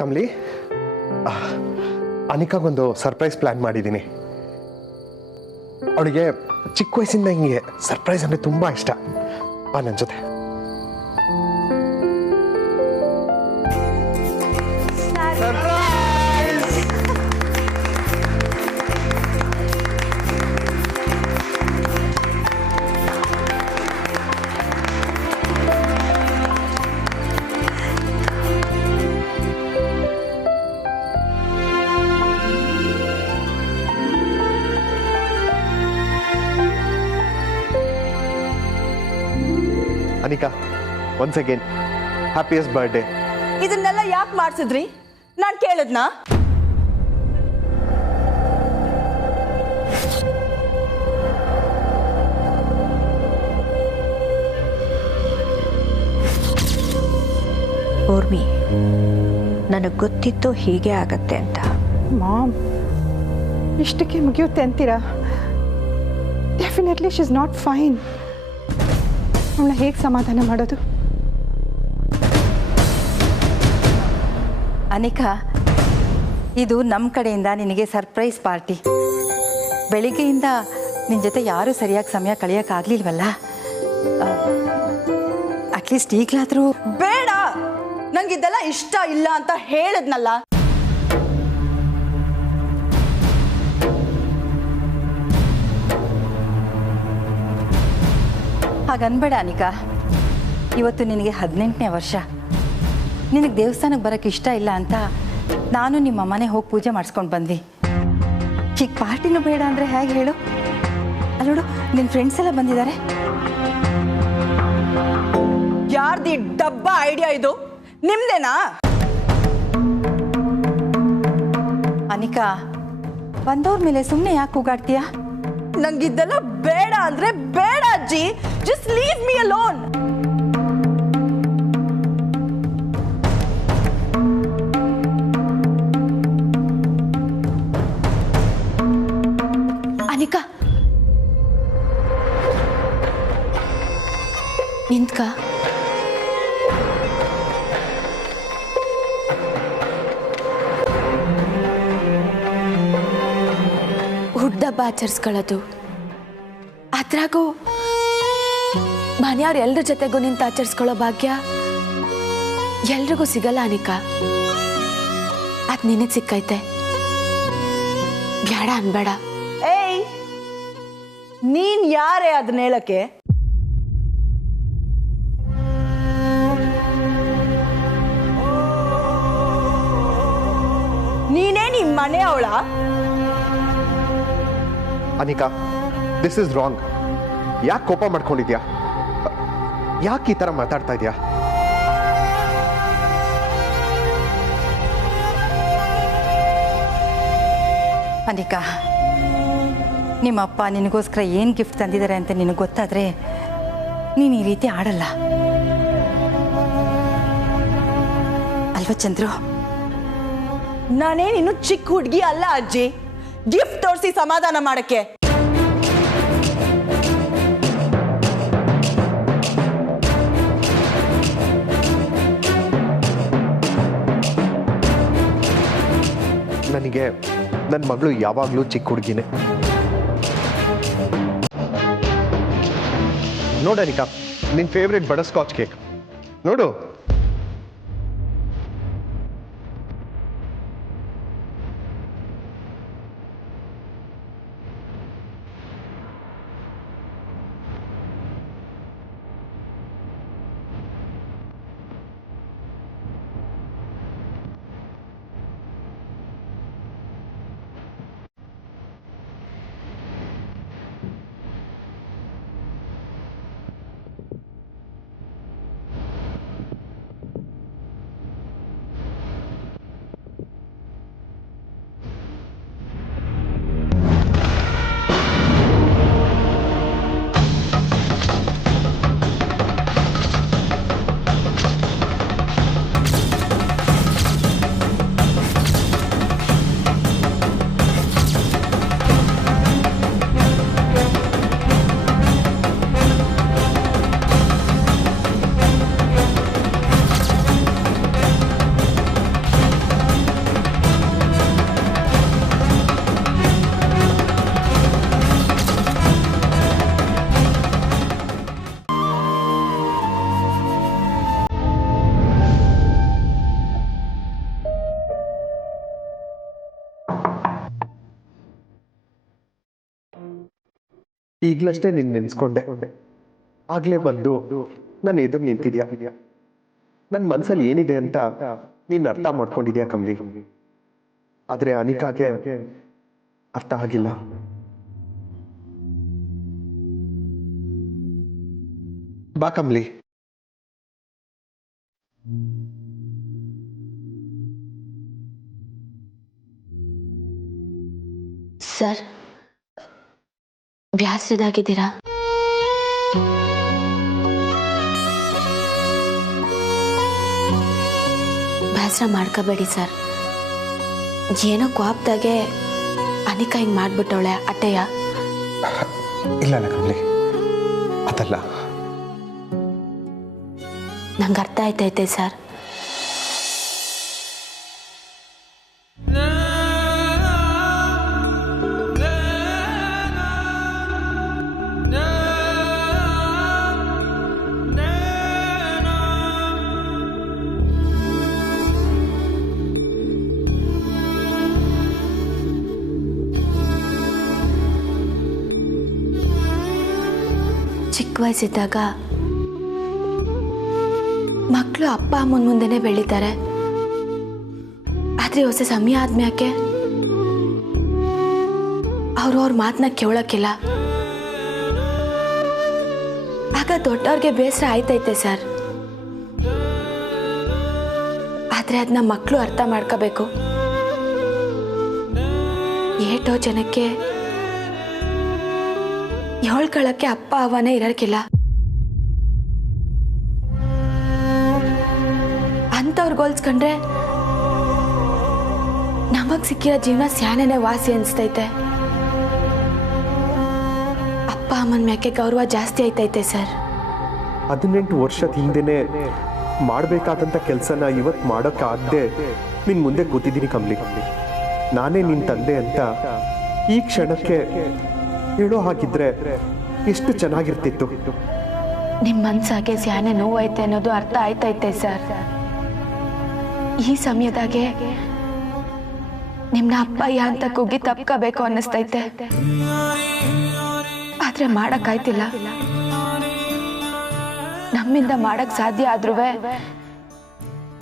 Kamali, ಅನಿಕಾಗೊಂದು surprise plan ಮಾಡಿದ್ದೀನಿ. ಅವಳಿಗೆ ಚಿಕ್ಕ ವಯಸ್ಸಿಂದ ಹಿಂಗೆ ಸರ್ಪ್ರೈಸ್ ಅಂದರೆ ತುಂಬ ಇಷ್ಟ. ಬಾ ನನ್ನ ಜೊತೆ. Anika, once again happiest birthday. ಇದನ್ನೆಲ್ಲ ಯಾಕೆ ಮಾಡಿಸಿದ್ರಿ? ನಾನು ಕೇಳಿದ್ನಾ? ಊರ್ಮಿ, ನನಗೆ ಗೊತ್ತಿತ್ತು ಹೀಗೆ ಆಗತ್ತೆ ಅಂತ. ಮಾಮ್, ಇಷ್ಟಕ್ಕೆ ಮುಗಿಯುತ್ತೆ ಅಂತೀರಾ? Definitely she is not fine. ಅವಳನ್ನ ಹೇಗೆ ಸಮಾಧಾನ ಮಾಡೋದು? ಅನಿಕಾ, ಇದು ನಮ್ಮ ಕಡೆಯಿಂದ ನಿನಗೆ ಸರ್ಪ್ರೈಸ್ ಪಾರ್ಟಿ. ಬೆಳಿಗ್ಗೆಯಿಂದ ನಿನ್ನ ಜೊತೆ ಯಾರೂ ಸರಿಯಾಗಿ ಸಮಯ ಕಳೆಯೋಕ್ಕಾಗಲಿಲ್ವಲ್ಲ? ಅಟ್ಲೀಸ್ಟ್ ಈಗಲಾದರೂ. ಬೇಡ, ನಂಗಿದೆಲ್ಲ ಇಷ್ಟ ಇಲ್ಲ ಅಂತ ಹೇಳಿದ್ನಲ್ಲ. ಹಾಗನ್ಬೇಡ ಅನಿಕಾ. ಇವತ್ತು ನಿನಗೆ 18ನೇ ವರ್ಷ. ನಿನಗೆ ದೇವಸ್ಥಾನಕ್ಕೆ ಬರೋಕ್ಕೆ ಇಷ್ಟ ಇಲ್ಲ ಅಂತ ನಾನು ನಿಮ್ಮ ಅಮ್ಮನೇ ಹೋಗಿ ಪೂಜೆ ಮಾಡಿಸ್ಕೊಂಡು ಬಂದ್ವಿ. ಈಗ ಪಾರ್ಟಿನೂ ಬೇಡ ಅಂದರೆ ಹೇಗೆ ಹೇಳು? ಅಲ್ಲೋಡು, ನಿನ್ನ ಫ್ರೆಂಡ್ಸ್ ಎಲ್ಲ ಬಂದಿದ್ದಾರೆ. ಯಾರ್ದು ಡಬ್ಬ ಐಡಿಯಾ ಇದು? ನಿಮ್ದೇನಾ? ಅನಿಕಾ, ಬಂದವ್ರ ಮೇಲೆ ಸುಮ್ಮನೆ ಯಾಕೆ ಕೂಗಾಡ್ತೀಯಾ? ನಂಗಿದ್ದೆಲ್ಲ ಬೇಡ ಅಂದ್ರೆ ಬೇಡ ಅಜ್ಜಿ. Just leave me alone. Anika, ನಿಂತ್ಕ. ಹುಡ್ದಬ್ಬ ಆಚರಿಸ್ಕೊಳ್ಳೋದು, ಅದ್ರಾಗೂ ಮನೆಯವ್ರು ಎಲ್ರ ಜೊತೆಗೂ ನಿಂತು ಆಚರಿಸ್ಕೊಳ್ಳೋ ಭಾಗ್ಯ ಎಲ್ರಿಗೂ ಸಿಗಲ್ಲ ಅನಿಕಾ. ಅದ್ ನಿನಗೆ ಸಿಕ್ಕೈತೆ. ಬೇಡ ಅನ್ಬೇಡ. ಏಯ್, ನೀನ್ ಯಾರೇ ಅದನ್ನ ಹೇಳಕ್ಕೆ? ನೀನೇ ನಿಮ್ ಮನೆಯವಳ? Anika, this is wrong. ಯಾಕೆ ಕೋಪ ಮಾಡ್ಕೊಂಡಿದ್ಯಾ? ಯಾಕೆ ಈ ಥರ ಮಾತಾಡ್ತಾ ಇದೆಯಾ? ಅನಿಕಾ, ನಿಮ್ಮಪ್ಪ ನಿನಗೋಸ್ಕರ ಏನು ಗಿಫ್ಟ್ ತಂದಿದ್ದಾರೆ ಅಂತ ನಿನಗೆ ಗೊತ್ತಾದರೆ ನೀನು ಈ ರೀತಿ ಆಡಲ್ಲ ಅಲ್ವಾ ಚಂದ್ರು? ನಾನೇನಿನ್ನು ಚಿಕ್ಕ ಹುಡುಗಿ ಅಲ್ಲ ಅಜ್ಜಿ, ಗಿಫ್ಟ್ ತೋರಿಸಿ ಸಮಾಧಾನ ಮಾಡಕ್ಕೆ. ನನಗೆ ನನ್ನ ಮಗಳು ಯಾವಾಗಲೂ ಚಿಕ್ಕ ಹುಡುಗಿನೇ. ನೋಡನಿಕಾ, ನಿನ್ನ ಫೇವ್ರೆಟ್ ಬಟರ್ ಸ್ಕಾಚ್ ಕೇಕ್ ನೋಡು. ಈಗಲಷ್ಟೇ ನಿನ್ನ ನೆನೆಸ್ಕೊಂಡೆ. ಆಗಲೇ ಬಂದು ನಾನು ಎದುರು ನಿಂತಿದ್ಯಾ. ನನ್ನ ಮನಸ್ಸಲ್ಲಿ ಏನಿದೆ ಅಂತ ನೀನು ಅರ್ಥ ಮಾಡ್ಕೊಂಡಿದ್ಯಾ ಕಮಲಿ. ಆದರೆ ಅನಿಕಾಗೆ ಅರ್ಥ ಆಗಿಲ್ಲ. ಬಾ ಕಮಲಿ. ಸರ್, ಬ್ಯಾಸರದಾಗಿದ್ದೀರಾ? ಬೇಸರ ಮಾಡ್ಕೋಬೇಡಿ ಸರ್. ಏನೋ ಕೋಪದಾಗೆ ಅನಿಕಾ ಹಿಂಗೆ ಮಾಡ್ಬಿಟ್ಟವಳೆ ಅಟ್ಟೆಯ. ಇಲ್ಲ ಕಮಲಿ, ಅದಲ್ಲ. ನಂಗೆ ಅರ್ಥ ಆಯ್ತೈತೆ ಸರ್. ಚಿಕ್ಕ ವಯಸ್ಸಿದ್ದಾಗ ಮಕ್ಕಳು ಅಪ್ಪ ಅಮ್ಮನ ಮುಂದೆನೇ ಬೆಳೀತಾರೆ. ಆದರೆ ಹೊಸ ಸಮಯ ಆದ್ಮ್ಯಾಕೆ ಅವ್ರ ಮಾತನ್ನ ಕೇಳೋಕ್ಕಿಲ್ಲ. ಆಗ ದೊಡ್ಡವ್ರಿಗೆ ಬೇಸರ ಆಯ್ತೈತೆ ಸರ್. ಆದರೆ ಅದನ್ನ ಮಕ್ಕಳು ಅರ್ಥ ಮಾಡ್ಕೋಬೇಕು. ಏಟೋ ಜನಕ್ಕೆ ಹೇಳ್ಕೊಳ್ಳೋಕ್ಕೆ ಅಪ್ಪ ಅವನೇ ಇರೋಕ್ಕಿಲ್ಲ. ಅಂಥವ್ರಿಗೆ ಹೋಲ್ಸ್ಕೊಂಡ್ರೆ ನಮಗ್ ಸಿಕ್ಕಿರೋ ಜೀವನ ಸ್ಯಾನೇನೆ ವಾಸಿ ಅನಿಸ್ತೈತೆ. ಅಪ್ಪ ಅಮ್ಮನ ಮ್ಯಾಕೆ ಗೌರವ ಜಾಸ್ತಿ ಆಯ್ತೈತೆ ಸರ್. 18 ವರ್ಷದ ಹಿಂದೆನೆ ಮಾಡಬೇಕಾದಂಥ ಕೆಲಸನ ಇವತ್ತು ಮಾಡೋಕ್ಕಾಗದೆ ನಿನ್ನ ಮುಂದೆ ಕೂತಿದ್ದೀನಿ ಕಮಲಿ. ನಾನೇ ನಿನ್ನ ತಂದೆ ಅಂತ ಈ ಕ್ಷಣಕ್ಕೆ ಹೇಳೋ ಹಾಗಿದ್ರೆ ಎಷ್ಟು ಚೆನ್ನಾಗಿರ್ತಿತ್ತು. ನಿಮ್ಮ ಮನ್ಸಾಗೆ ಸ್ಯಾನೆ ನೋವೈತೆ ಅನ್ನೋದು ಅರ್ಥ ಆಯ್ತೈತೆ ಸರ್. ಈ ಸಮಯದಾಗೆ ನಿಮ್ನ ಅಪ್ಪಯ್ಯ ಅಂತ ಕುಗ್ಗಿ ತಪ್ಕೋಬೇಕು ಅನ್ನಿಸ್ತೈತೆ. ಆದ್ರೆ ಮಾಡಕ್ಕಾಯ್ತಿಲ್ಲ. ನಮ್ಮಿಂದ ಮಾಡಕ್ ಸಾಧ್ಯ ಆದ್ರೂ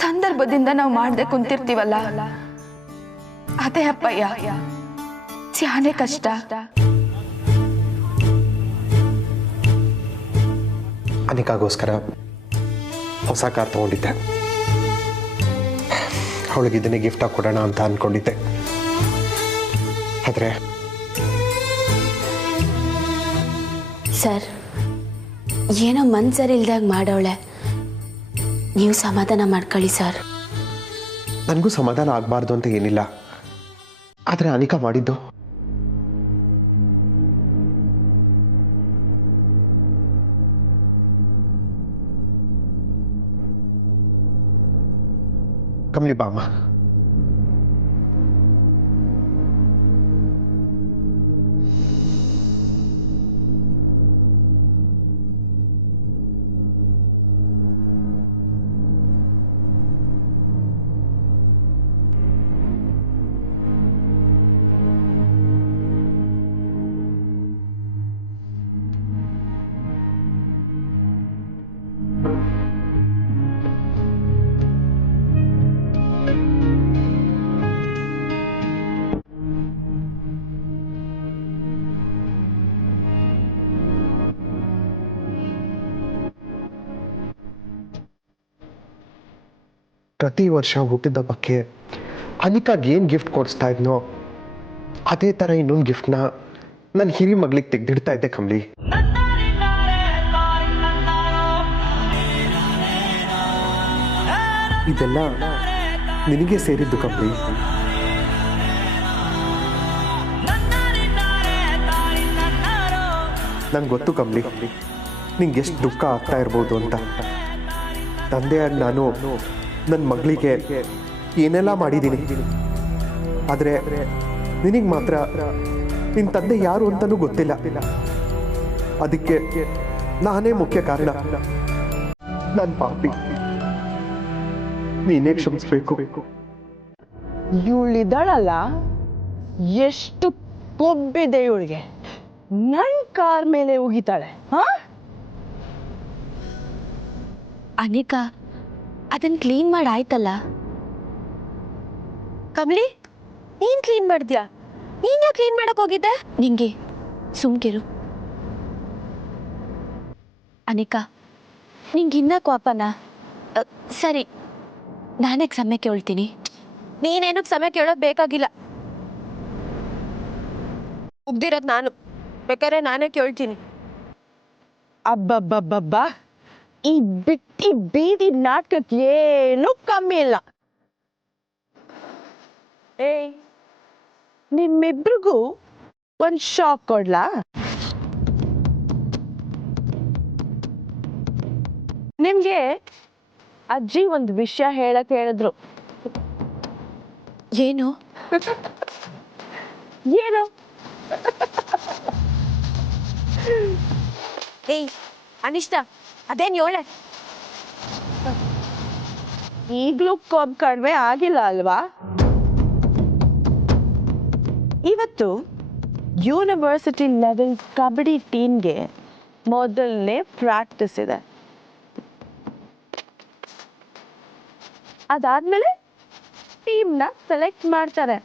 ಸಂದರ್ಭದಿಂದ ನಾವು ಮಾಡದೆ ಕುಂತಿರ್ತೀವಲ್ಲ, ಅದೇ ಅಪ್ಪಯ್ಯ ಸ್ಯಾನೆ ಕಷ್ಟ. ಅನಿಕಾಗೋಸ್ಕರ ಹೊಸ ಕಾರ್ ತಗೊಂಡಿದ್ದೆ. ಅವಳಿಗೆ ಇದನ್ನೇ ಗಿಫ್ಟ್ ಆಗಿ ಕೊಡೋಣ ಅಂತ ಅಂದ್ಕೊಂಡಿದ್ದೆ. ಆದರೆ ಸರ್, ಏನೋ ಮನ್ಸರಿ ಇಲ್ದಾಗ ಮಾಡೋಳೆ. ನೀವು ಸಮಾಧಾನ ಮಾಡ್ಕೊಳ್ಳಿ ಸರ್. ನನಗೂ ಸಮಾಧಾನ ಆಗಬಾರ್ದು ಅಂತ ಏನಿಲ್ಲ. ಆದರೆ ಅನಿಕಾ ಮಾಡಿದ್ದು ಕಮಲಿ ಬಾಮ್ಮ. ಪ್ರತಿ ವರ್ಷ ಹುಟ್ಟಿದ ಹಬ್ಬಕ್ಕೆ ಅನಿಕಾಗೆ ಏನು ಗಿಫ್ಟ್ ಕೊಡಿಸ್ತಾ ಇದ್ನೋ ಅದೇ ಥರ ಇನ್ನೊಂದು ಗಿಫ್ಟ್ನ ನನ್ನ ಹಿರಿ ಮಗಳಿಗೆ ತೆಗೆದಿಡ್ತಾ ಇದ್ದೆ ಕಮಲಿ. ಇದೆಲ್ಲ ನಿನಗೆ ಸೇರಿದ್ದು ಕಮಲಿ. ನಂಗೆ ಗೊತ್ತು ಕಮಲಿ, ನಿಂಗೆ ಎಷ್ಟು ದುಃಖ ಆಗ್ತಾ ಇರ್ಬೋದು ಅಂತ. ತಂದೆಯಾಗಿ ನಾನು ನನ್ನ ಮಗಳಿಗೆ ಏನೆಲ್ಲ ಮಾಡಿದ್ದೀನಿ. ಆದರೆ ನಿನಗೆ ಮಾತ್ರ ನಿನ್ನ ತಂದೆ ಯಾರು ಅಂತಲೂ ಗೊತ್ತಿಲ್ಲ. ಅದಕ್ಕೆ ನಾನೇ ಮುಖ್ಯ ಕಾರಣ. ನನ್ನ ಪಾಪಿ, ನೀನೇ ಕ್ಷಮಿಸ್ಬೇಕು. ಇವಳಿದ್ದಾಳಲ್ಲ, ಎಷ್ಟು ಕೊಬ್ಬಿದೆ ಇವಳಿಗೆ. ನನ್ ಕಾರ್ ಮೇಲೆ ಉಗಿತಾಳೆ ಹಾ? ಅನಿಕಾ ಅದನ್ನ ಕ್ಲೀನ್ ಮಾಡಿ ಆಯ್ತಲ್ಲ. ಕಮಲಿ, ನೀನ್ ಕ್ಲೀನ್ ಮಾಡ್ದ್ಯಾ? ನೀನ್ ಯಾಕೆ ಕ್ಲೀನ್ ಮಾಡಕ್ ಹೋಗಿದ್ದೆ? ನಿಂಗೆ ಸುಮ್ಕಿರು. ಅನಿಕಾ ನಿಂಗಿನ್ನ ಕೋಪನಾ? ಸರಿ, ನಾನೇ ಕ್ಷಮೆ ಕೇಳ್ತೀನಿ. ನೀನೇನು ಸಮಯ ಕೇಳೋದ್ ಬೇಕಾಗಿಲ್ಲ. ಉಗ್ದಿರೋದ್ ನಾನು, ಬೇಕಾದ್ರೆ ನಾನೇ ಕೇಳ್ತೀನಿ. ಅಬ್ಬಬ್ಬಬ್ಬಬ್ಬ, ಈ ಬಿಟ್ಟಿ ಬೀದಿ ನಾಟಕಕ್ಕೆ ಏನು ಕಮ್ಮಿ ಇಲ್ಲ. ಏಯ್, ನಿಮ್ಮಿಬ್ರಿಗೂ ಒಂದ್ ಶಾಕ್ ಕೊಡ್ಲಾ? ನಿಮ್ಗೆ ಅಜ್ಜಿ ಒಂದು ವಿಷಯ ಹೇಳಕ್ ಹೇಳಿದ್ರು. ಏನು? ಏನು? ಏಯ್ ಅನಿಷ್ಟ, ಅದೇನ್ ಯೋಳೆ? ಈಗ್ಲೂ ಕಡಿಮೆ ಆಗಿಲ್ಲ ಅಲ್ವಾ? ಇವತ್ತು ಯೂನಿವರ್ಸಿಟಿ ಲೆವೆಲ್ ಕಬಡ್ಡಿ ಟೀಮ್ಗೆ ಮೊದಲನೇ ಪ್ರಾಕ್ಟೀಸ್ ಇದೆ. ಅದಾದ್ಮೇಲೆ ಟೀಮ್ನ ಸೆಲೆಕ್ಟ್ ಮಾಡ್ತಾರೆ.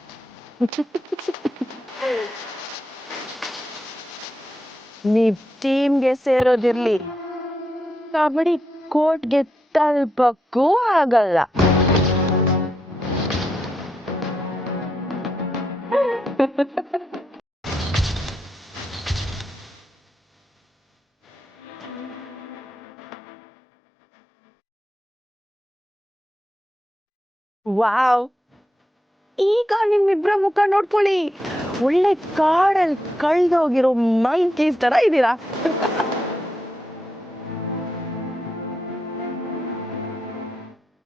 ನೀವ್ ಟೀಮ್ಗೆ ಸೇರೋದಿರ್ಲಿ, ಕಬಡ್ಡಿ ಕೋರ್ಟ್ಗೆ ತಲುಪಕ್ಕೂ ಆಗಲ್ಲ. ವಾವ್, ಈಗ ನಿಮ್ಮಿಬ್ರ ಮುಖ ನೋಡ್ಕೊಳ್ಳಿ, ಒಳ್ಳೆ ಕಾಡಲ್ಲಿ ಕಳ್ದೋಗಿರೋ ಮಂಕೀಸ್ ತರ ಇದ್ದೀರಾ.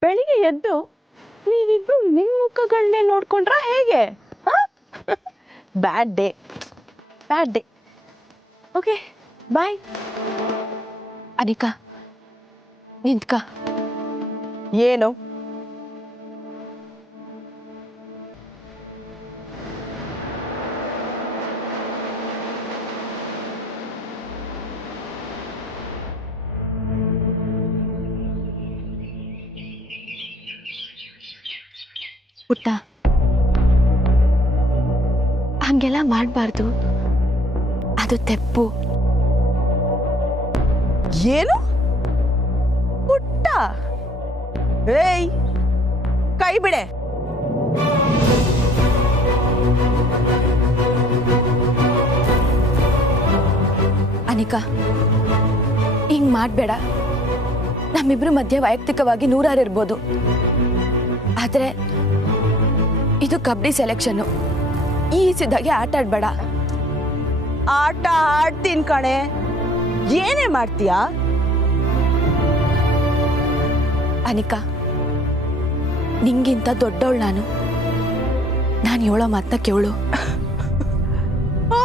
ಬೆಳಿಗ್ಗೆ ಎದ್ದು ನೀವಿಬ್ರು ನಿಮ್ ಮುಖಗಳನ್ನೇ ನೋಡ್ಕೊಂಡ್ರ ಹೇಗೆ? Bad day, bad day. Okay, bye. Anika ನಿಂತ್ಕ. ಏನು? ಪುಟ್ಟ, ಹಂಗೆಲ್ಲ ಮಾಡಬಾರ್ದು, ಅದು ತೆಪ್ಪು. ಏನು? ಪುಟ್ಟ? ಏಯ್, ಕೈ ಬಿಡೆ. ಅನಿಕಾ ಹಿಂಗ್ ಮಾಡ್ಬೇಡ. ನಮ್ಮಿಬ್ರು ಮಧ್ಯೆ ವೈಯಕ್ತಿಕವಾಗಿ 100 ಇರ್ಬೋದು, ಆದ್ರೆ ಇದು ಕಬಡ್ಡಿ ಸೆಲೆಕ್ಷನ್ನು. ಈಸಿದಾಗಿ ಆಟ ಆಡ್ಬೇಡ. ಆಟ ಆಡ್ತೀನಿ ಕಣೆ, ಏನೇ ಮಾಡ್ತೀಯಾ? ಅನಿಕಾ ನಿಂಗಿಂತ ದೊಡ್ಡವಳು ನಾನು ಹೇಳೋ ಮಾತನ್ನ ಕೇಳು. ಓ,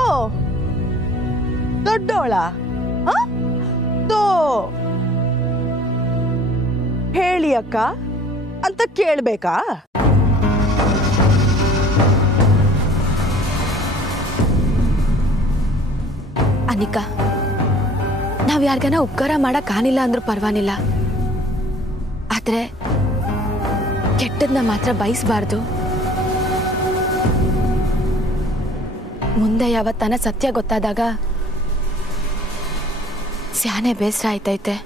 ದೊಡ್ಡವಳ? ಹೇಳಿ ಅಕ್ಕ ಅಂತ ಕೇಳ್ಬೇಕಾ? ಅನಿಕಾ, ನಾವ್ ಯಾರಿಗಾನ ಉಪಕಾರ ಮಾಡಕ್ ಆನಿಲ್ಲ ಅಂದ್ರೂ ಪರವಾಗಿಲ್ಲ, ಆದ್ರೆ ಕೆಟ್ಟದ್ನ ಮಾತ್ರ ಬಯಸಬಾರ್ದು. ಮುಂದೆ ಯಾವತ್ತನ ಸತ್ಯ ಗೊತ್ತಾದಾಗ ಸ್ಯಾನೆ ಬೇಸರ ಆಯ್ತೈತೆ.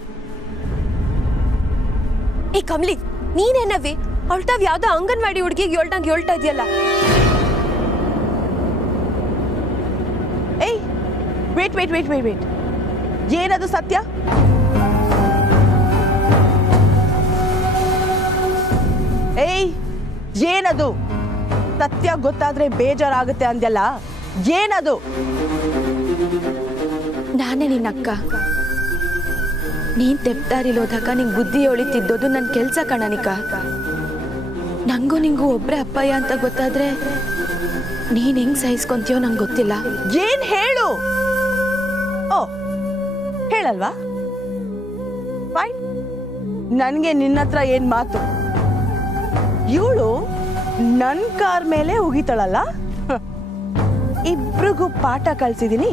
ಏ ಕಮಲಿ, ನೀನೇನವಿ ಅವಳ್ತಾವ್ ಯಾವ್ದೋ ಅಂಗನವಾಡಿ ಹುಡುಗಿಗೆ ಹೇಳ್ತಾ ಇದೆಯಲ್ಲ. ಏಯ್, wait wait wait wait wait, ಏನದು ಸತ್ಯ? ಏಯ್, ಏನದು ಸತ್ಯ? ಗೊತ್ತಾದ್ರೆ ಬೇಜಾರಾಗುತ್ತೆ ಅಂದ್ಯಲ್ಲ, ಏನದು? ನಾನೇ ನಿನ್ನ ಅಕ್ಕ. ನೀನ್ ತೆಪ್ದಾರಿಲೋದಾಗ ನಿಂಗೆ ಬುದ್ಧಿ ಹೊಳಿತಿದ್ದೋದು ನನ್ನ ಕೆಲ್ಸ ಕಣನಿಕಾ. ನಂಗೂ ನಿಂಗೂ ಒಬ್ರೇ ಅಪ್ಪಯ್ಯ ಅಂತ ಗೊತ್ತಾದ್ರೆ ನೀನ್ ಹೆಂಗ್ ಸಹಿಸ್ಕೊಂತೀಯೋ ನಂಗೆ ಗೊತ್ತಿಲ್ಲ. ಏನ್ ಹೇಳು? ಓ, ಹೇಳಲ್ವಾ? ಫೈನ್, ನನ್ಗೆ ನಿನ್ನತ್ರ ಏನ್ ಮಾತು? ಇವಳು ನನ್ ಕಾರ್ ಮೇಲೆ ಉಗಿತಾಳಲ್ಲ, ಇಬ್ರಿಗೂ ಪಾಠ ಕಳ್ಸಿದೀನಿ,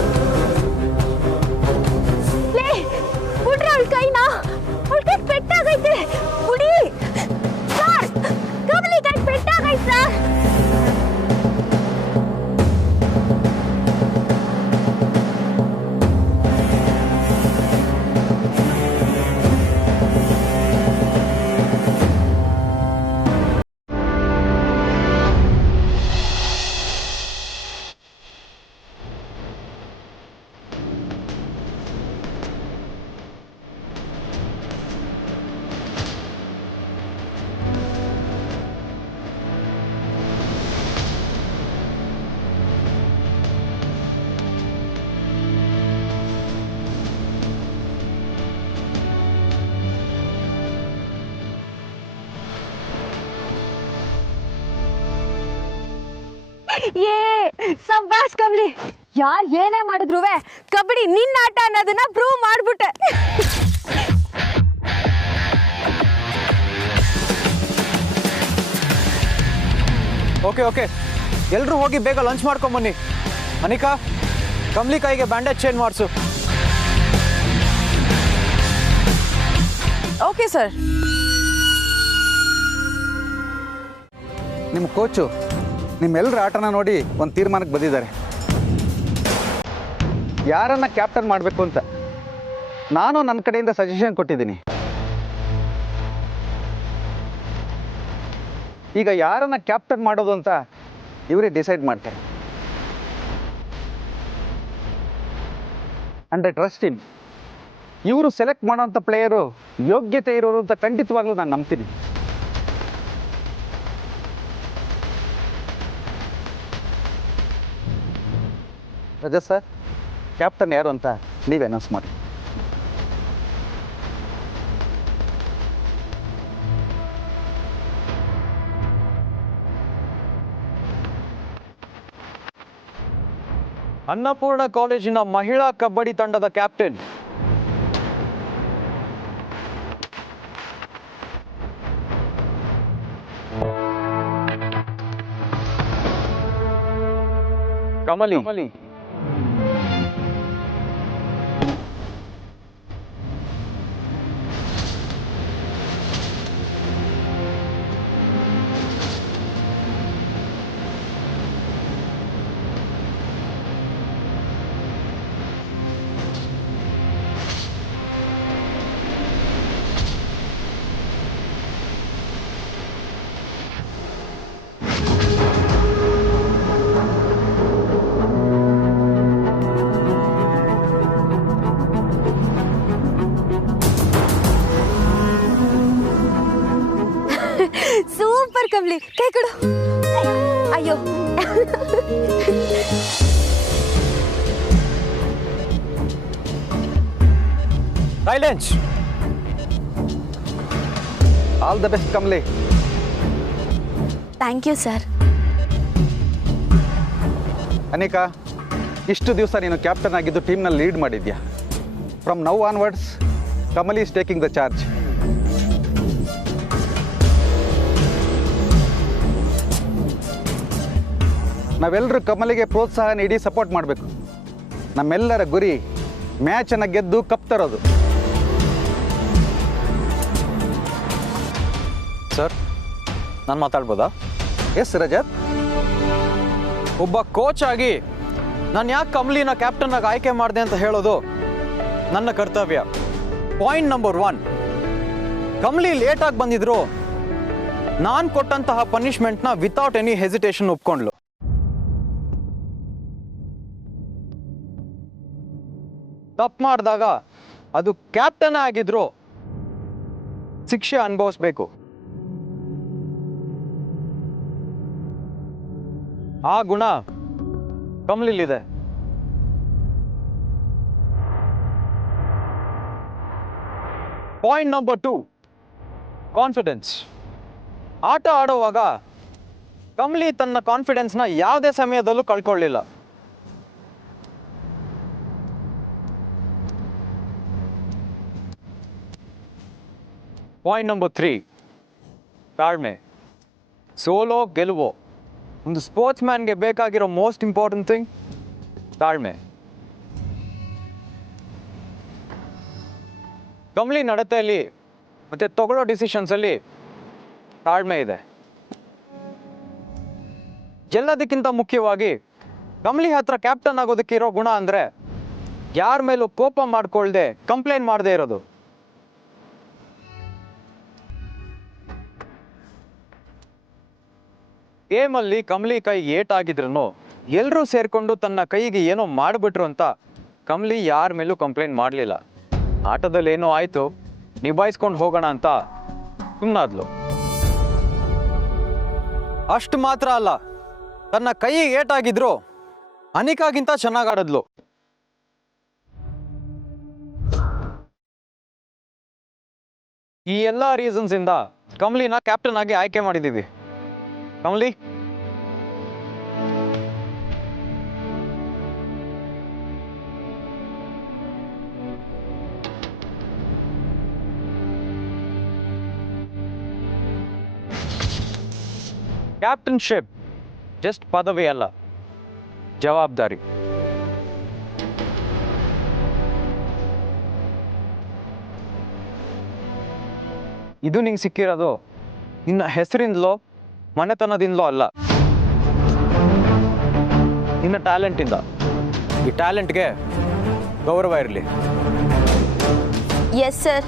ಏ ಸಬ್ಬಾಸ್ ಕಬ್ಲಿ, ಯಾರ್ ಏನೇ ಮಾಡಿದ್ರು ಕಬಡ್ಡಿ ನಿನ್ನ ಆಟ ಅನ್ನೋದನ್ನ ಪ್ರೂವ್ ಮಾಡ್ಬಿಟ್ಟೆ. ಓಕೆ ಓಕೆ, ಎಲ್ಲರೂ ಹೋಗಿ ಬೇಗ ಲಂಚ್ ಮಾಡ್ಕೊಂಬನ್ನಿ. ಅನಿಕಾ, ಕಮ್ಲಿ ಕೈಗೆ ಬ್ಯಾಂಡೇಜ್ ಚೇಂಜ್ ಮಾಡಿಸು. Okay sir. ನಿಮ್ಮ ಕೋಚು ನಿಮ್ಮೆಲ್ಲರ ಆಟನ ನೋಡಿ ಒಂದು ತೀರ್ಮಾನಕ್ಕೆ ಬಂದಿದ್ದಾರೆ. ಯಾರನ್ನ ಕ್ಯಾಪ್ಟನ್ ಮಾಡಬೇಕು ಅಂತ ನಾನು ನನ್ನ ಕಡೆಯಿಂದ ಸಜೆಷನ್ ಕೊಟ್ಟಿದ್ದೀನಿ. ಈಗ ಯಾರನ್ನ ಕ್ಯಾಪ್ಟನ್ ಮಾಡೋದು ಅಂತ ಇವರೇ ಡಿಸೈಡ್ ಮಾಡ್ತಾರೆ. And I trust in. ಇವರು ಸೆಲೆಕ್ಟ್ ಮಾಡೋಂಥ ಪ್ಲೇಯರು ಯೋಗ್ಯತೆ ಇರೋರು ಅಂತ ಖಂಡಿತವಾಗ್ಲೂ ನಾನು ನಂಬ್ತೀನಿ. ರಜತ್ ಸರ್, ಕ್ಯಾಪ್ಟನ್ ಯಾರು ಅಂತ ನೀವೇ ಅನೌನ್ಸ್ ಮಾಡಿ. ಅನ್ನಪೂರ್ಣ ಕಾಲೇಜಿನ ಮಹಿಳಾ ಕಬಡ್ಡಿ ತಂಡದ ಕ್ಯಾಪ್ಟನ್ ಕಮಲಿ. ಸೂಪರ್ ಕಬ್ಲಿ, ಕೈ ಕೊಡು. ಅಯ್ಯೋ silence. All the best Kamali. Thank you sir. Anika, ಇಷ್ಟು ದಿವಸ ನೀನು ಕ್ಯಾಪ್ಟನ್ ಆಗಿದ್ದು ಟೀಮ್ನಲ್ಲಿ ಲೀಡ್ ಮಾಡಿದ್ಯಾ. From now onwards Kamali is taking the charge. ನಾವೆಲ್ಲರೂ ಕಮಲಿಗೆ ಪ್ರೋತ್ಸಾಹ ನೀಡಿ ಸಪೋರ್ಟ್ ಮಾಡಬೇಕು. ನಮ್ಮೆಲ್ಲರ ಗುರಿ ಮ್ಯಾಚನ್ನು ಗೆದ್ದು ಕಪ್ ತರೋದು. ಸರ್, ನಾನು ಮಾತಾಡ್ಬೋದಾ? ಎಸ್ ರಜತ್. ಒಬ್ಬ ಕೋಚ್ ಆಗಿ ನಾನು ಯಾಕೆ ಕಮಲಿನ ಕ್ಯಾಪ್ಟನ್ ಆಗಿ ಆಯ್ಕೆ ಮಾಡಿದೆ ಅಂತ ಹೇಳೋದು ನನ್ನ ಕರ್ತವ್ಯ. ಪಾಯಿಂಟ್ ನಂಬರ್ 1, ಕಮಲಿ ಲೇಟಾಗಿ ಬಂದಿದ್ರು ನಾನು ಕೊಟ್ಟಂತಹ ಪನಿಷ್ಮೆಂಟ್ನ ವಿತೌಟ್ ಎನಿ ಹೆಸಿಟೇಷನ್ ಒಪ್ಕೊಂಡ್ಲು. ತಪ್ಪು ಮಾಡಿದಾಗ ಅದು ಕ್ಯಾಪ್ಟನ್ ಆಗಿದ್ರು ಶಿಕ್ಷೆ ಅನುಭವಿಸ್ಬೇಕು. ಆ ಗುಣ ಕಮಲಿಲಿದೆ. Point number 2, confidence. ಆಟ ಆಡುವಾಗ ಕಮಲಿ ತನ್ನ ಕಾನ್ಫಿಡೆನ್ಸ್ನ ಯಾವುದೇ ಸಮಯದಲ್ಲೂ ಕಳ್ಕೊಳ್ಳಿಲ್ಲ. ಪಾಯಿಂಟ್ ನಂಬರ್ 3, ತಾಳ್ಮೆ. ಸೋಲೋ ಗೆಲುವೋ, ಒಂದು ಸ್ಪೋರ್ಟ್ಸ್ ಮ್ಯಾನ್ಗೆ ಬೇಕಾಗಿರೋ ಮೋಸ್ಟ್ ಇಂಪಾರ್ಟೆಂಟ್ ಥಿಂಗ್ ತಾಳ್ಮೆ. ಕಮಲಿ ನಡತೆಯಲ್ಲಿ ಮತ್ತೆ ತಗೊಳ್ಳೋ ಡಿಸಿಷನ್ಸಲ್ಲಿ ತಾಳ್ಮೆ ಇದೆ. ಎಲ್ಲದಕ್ಕಿಂತ ಮುಖ್ಯವಾಗಿ ಕಮಲಿ ಹತ್ರ ಕ್ಯಾಪ್ಟನ್ ಆಗೋದಕ್ಕೆ ಇರೋ ಗುಣ ಅಂದರೆ ಯಾರ ಮೇಲೂ ಕೋಪ ಮಾಡ್ಕೊಳ್ದೆ ಕಂಪ್ಲೇಂಟ್ ಮಾಡದೇ ಇರೋದು. ಗೇಮಲ್ಲಿ ಕಮಲಿ ಕೈ ಏಟಾಗಿದ್ರು ಎಲ್ಲರೂ ಸೇರ್ಕೊಂಡು ತನ್ನ ಕೈಗೆ ಏನೋ ಮಾಡಿಬಿಟ್ರು ಅಂತ ಕಮಲಿ ಯಾರ ಮೇಲೂ ಕಂಪ್ಲೇಂಟ್ ಮಾಡಲಿಲ್ಲ. ಆಟದಲ್ಲಿ ಏನೋ ಆಯಿತು, ನಿಭಾಯಿಸ್ಕೊಂಡು ಹೋಗೋಣ ಅಂತ ಸುಮ್ಮನಾದ್ಲು. ಅಷ್ಟು ಮಾತ್ರ ಅಲ್ಲ, ತನ್ನ ಕೈಗೆ ಏಟಾಗಿದ್ರು ಅನಿಕಾಗಿಂತ ಚೆನ್ನಾಗಿ ಆಡಿದ್ಲು. ಈ ಎಲ್ಲ ರೀಸನ್ಸ್ ಇಂದ ಕಮಲಿನ ಕ್ಯಾಪ್ಟನ್ ಆಗಿ ಆಯ್ಕೆ ಮಾಡಿದ್ದೀವಿ. ಕಮಲಿ, ಕ್ಯಾಪ್ಟನ್ಶಿಪ್ ಜಸ್ಟ್ ಪದವಿ ಅಲ್ಲ, ಜವಾಬ್ದಾರಿ. ಇದು ನಿಂಗೆ ಸಿಕ್ಕಿರೋದು ನಿನ್ನ ಹೆಸರಿಂದಲೋ ಮನೆತನದಿಂದಲೋ ಅಲ್ಲ, ನಿನ್ನ ಟ್ಯಾಲೆಂಟಿಂದ. ಈ ಟ್ಯಾಲೆಂಟ್ಗೆ ಗೌರವ ಇರಲಿ. Yes sir.